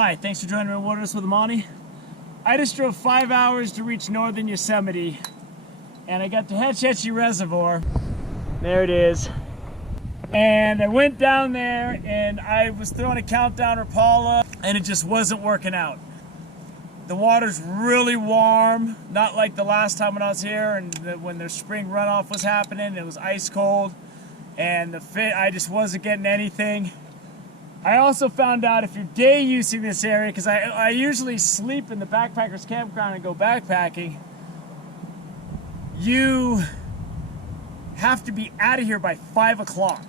Hi, thanks for joining me on Wilderness with Amani. I just drove 5 hours to reach northern Yosemite, and I got to Hetch Hetchy Reservoir. There it is. And I went down there, and I was throwing a countdown Rapala, and it just wasn't working out. The water's really warm, not like the last time when I was here, and when the spring runoff was happening, it was ice cold, and I just wasn't getting anything. I also found out if you're day using this area, because I usually sleep in the backpackers campground and go backpacking, you have to be out of here by 5 o'clock.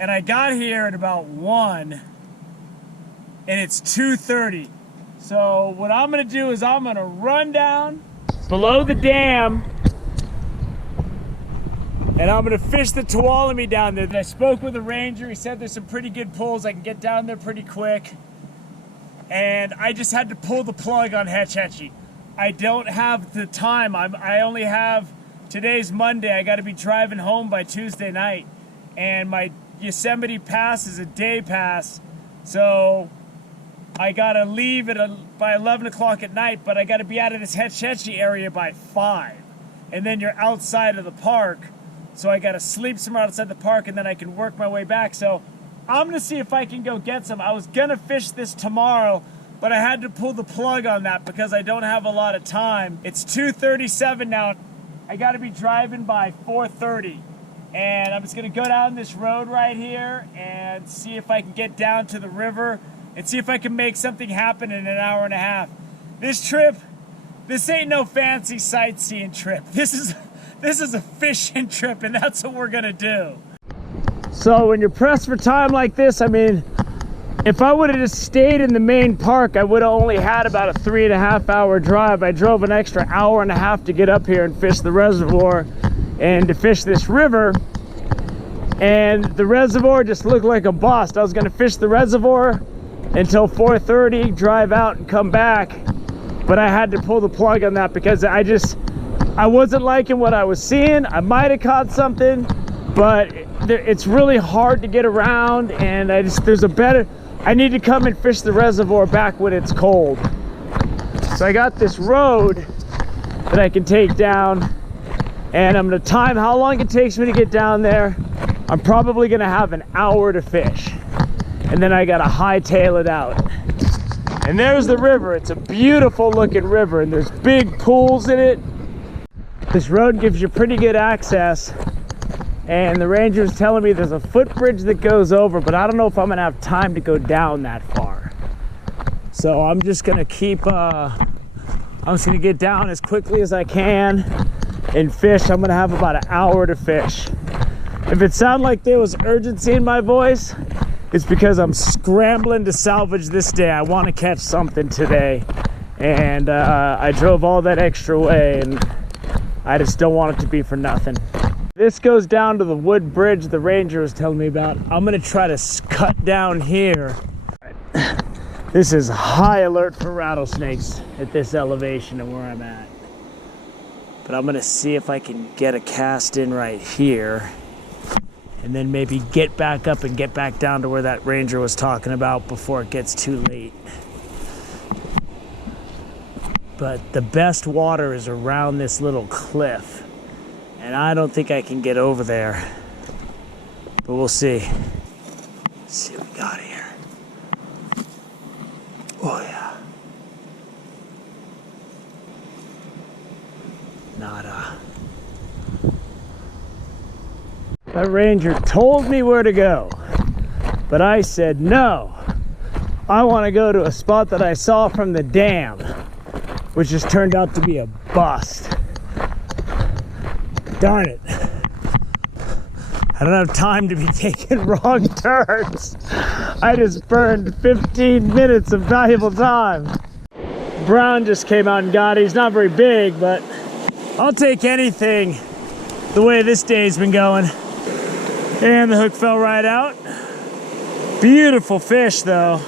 And I got here at about 1, and it's 2:30. So what I'm gonna do is I'm gonna run down below the dam, and I'm gonna fish the Tuolumne down there. I spoke with a ranger. He said there's some pretty good pulls. I can get down there pretty quick. And I just had to pull the plug on Hetch Hetchy. I don't have the time. I only have, today's Monday. I gotta be driving home by Tuesday night. And my Yosemite pass is a day pass. So I gotta leave by 11 o'clock at night, but I gotta be out of this Hetch Hetchy area by 5. And then you're outside of the park. So I gotta sleep somewhere outside the park, and then I can work my way back. So I'm gonna see if I can go get some. I was gonna fish this tomorrow, but I had to pull the plug on that because I don't have a lot of time. It's 2:37 now. I gotta be driving by 4:30. And I'm just gonna go down this road right here and see if I can get down to the river and see if I can make something happen in an hour and a half. This ain't no fancy sightseeing trip. This is a fishing trip, and that's what we're gonna do. So when you're pressed for time like this, I mean, if I would have just stayed in the main park, I would have only had about a 3.5 hour drive. I drove an extra hour and a half to get up here and fish the reservoir and to fish this river. And the reservoir just looked like a bust. I was gonna fish the reservoir until 4:30, drive out and come back. But I had to pull the plug on that because I wasn't liking what I was seeing. I might have caught something, but it's really hard to get around, and I need to come and fish the reservoir back when it's cold. So I got this road that I can take down, and I'm gonna time how long it takes me to get down there. I'm probably gonna have an hour to fish, and then I gotta hightail it out. And there's the river. It's a beautiful looking river, and there's big pools in it. This road gives you pretty good access, and the ranger's telling me there's a footbridge that goes over, but I don't know if I'm gonna have time to go down that far. So I'm just gonna get down as quickly as I can and fish. I'm gonna have about an hour to fish. If it sounded like there was urgency in my voice, it's because I'm scrambling to salvage this day. I want to catch something today, and I drove all that extra way, and I just don't want it to be for nothing. This goes down to the wood bridge the ranger was telling me about. I'm gonna try to cut down here. This is high alert for rattlesnakes at this elevation and where I'm at. But I'm gonna see if I can get a cast in right here, and then maybe get back up and get back down to where that ranger was talking about before it gets too late. But the best water is around this little cliff, and I don't think I can get over there, but we'll see. Let's see what we got here. Oh yeah. Nada. That ranger told me where to go, but I said no. I want to go to a spot that I saw from the dam, which just turned out to be a bust. Darn it. I don't have time to be taking wrong turns. I just burned 15 minutes of valuable time. Brown just came out and got it. He's not very big, but I'll take anything the way this day's been going. And the hook fell right out. Beautiful fish though.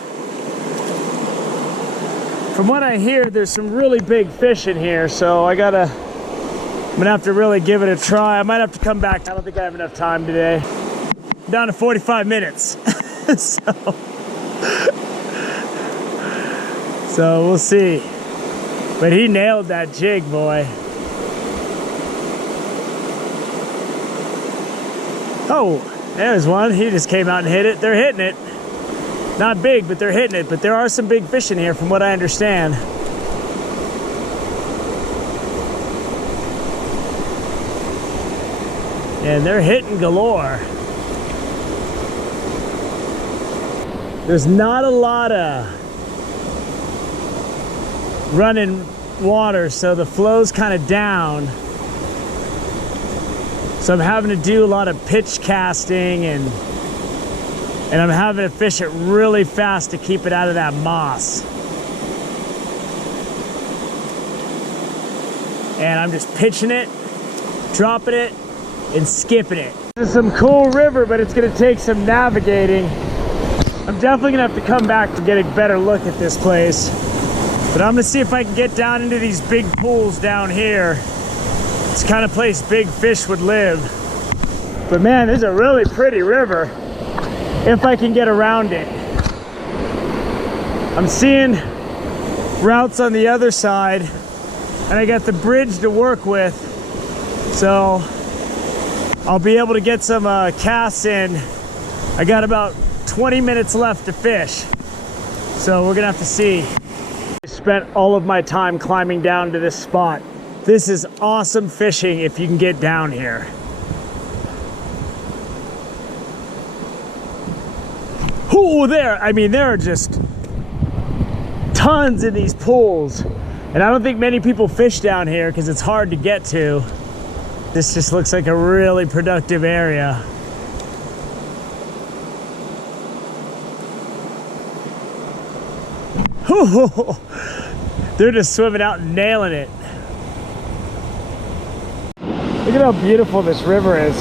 From what I hear, there's some really big fish in here, so I'm gonna have to really give it a try. I might have to come back. I don't think I have enough time today. I'm down to 45 minutes. So So we'll see. But he nailed that jig, boy. Oh, there's one. He just came out and hit it. They're hitting it. Not big, but they're hitting it. But there are some big fish in here from what I understand. And they're hitting galore. There's not a lot of running water, so the flow's kind of down. So I'm having to do a lot of pitch casting and I'm having to fish it really fast to keep it out of that moss. And I'm just pitching it, dropping it, and skipping it. This is some cool river, but it's gonna take some navigating. I'm definitely gonna have to come back to get a better look at this place. But I'm gonna see if I can get down into these big pools down here. It's the kind of place big fish would live. But man, this is a really pretty river if I can get around it. I'm seeing routes on the other side and I got the bridge to work with. So I'll be able to get some casts in. I got about 20 minutes left to fish. So we're gonna have to see. I spent all of my time climbing down to this spot. This is awesome fishing if you can get down here. Oh, there, I mean, there are just tons in these pools. And I don't think many people fish down here because it's hard to get to. This just looks like a really productive area. They're just swimming out and nailing it. Look at how beautiful this river is.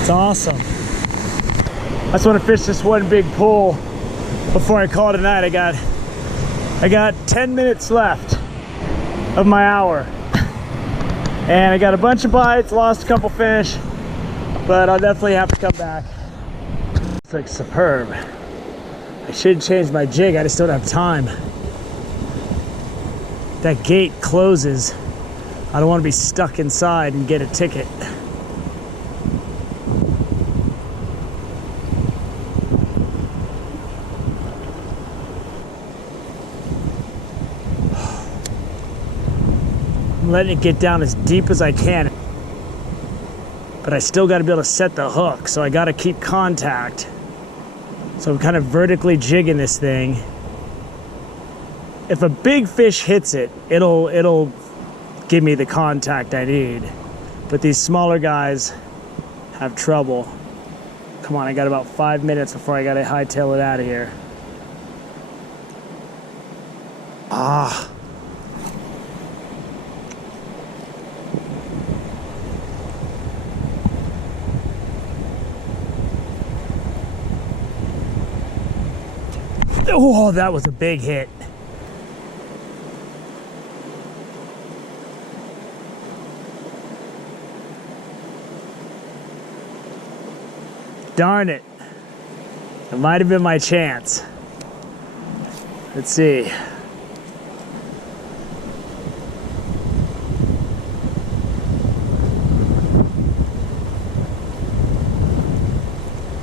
It's awesome. I just want to fish this one big pool before I call it a night. I got 10 minutes left of my hour. And I got a bunch of bites, lost a couple fish, but I'll definitely have to come back. It's like superb. I should change my jig, I just don't have time. That gate closes. I don't want to be stuck inside and get a ticket. I'm letting it get down as deep as I can. But I still got to be able to set the hook, so I got to keep contact. So I'm kind of vertically jigging this thing. If a big fish hits it, it'll give me the contact I need. But these smaller guys have trouble. Come on, I got about 5 minutes before I gotta hightail it out of here. Ah. Oh, that was a big hit. Darn it. It might have been my chance. Let's see.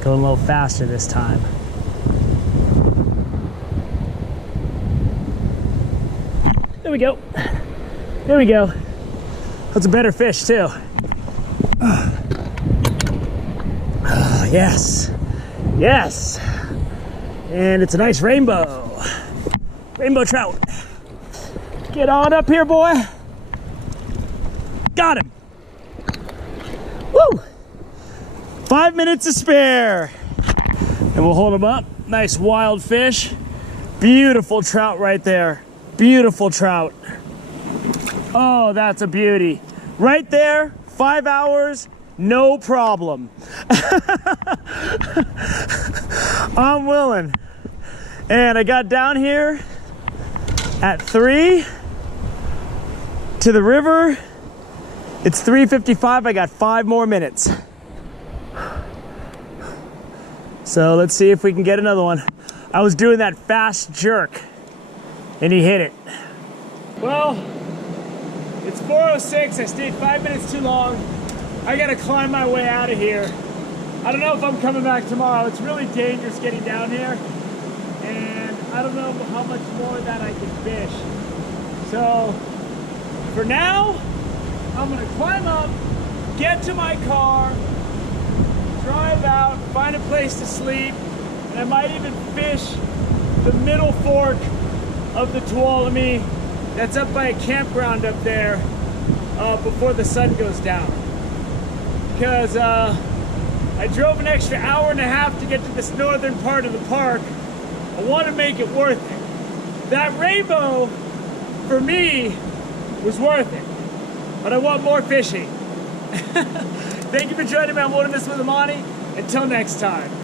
Going a little faster this time. There we go. There we go. That's a better fish too. Yes. Yes. And it's a nice rainbow. Rainbow trout. Get on up here, boy. Got him. Woo! 5 minutes to spare. And we'll hold him up. Nice wild fish. Beautiful trout right there. Beautiful trout. Oh, that's a beauty. Right there, 5 hours, no problem. I'm willing. And I got down here at 3 to the river. It's 3:55, I got 5 more minutes. So let's see if we can get another one. I was doing that fast jerk and he hit it. Well, it's 4:06. I stayed 5 minutes too long. I gotta climb my way out of here. I don't know if I'm coming back tomorrow. It's really dangerous getting down here, and I don't know how much more that I can fish. So for now, I'm gonna climb up, get to my car, drive out, find a place to sleep, and I might even fish the middle fork of the Tuolumne that's up by a campground up there before the sun goes down. Because I drove an extra hour and a half to get to this northern part of the park. I want to make it worth it. That rainbow, for me, was worth it. But I want more fishing. Thank you for joining me on Wilderness with Amani. Until next time.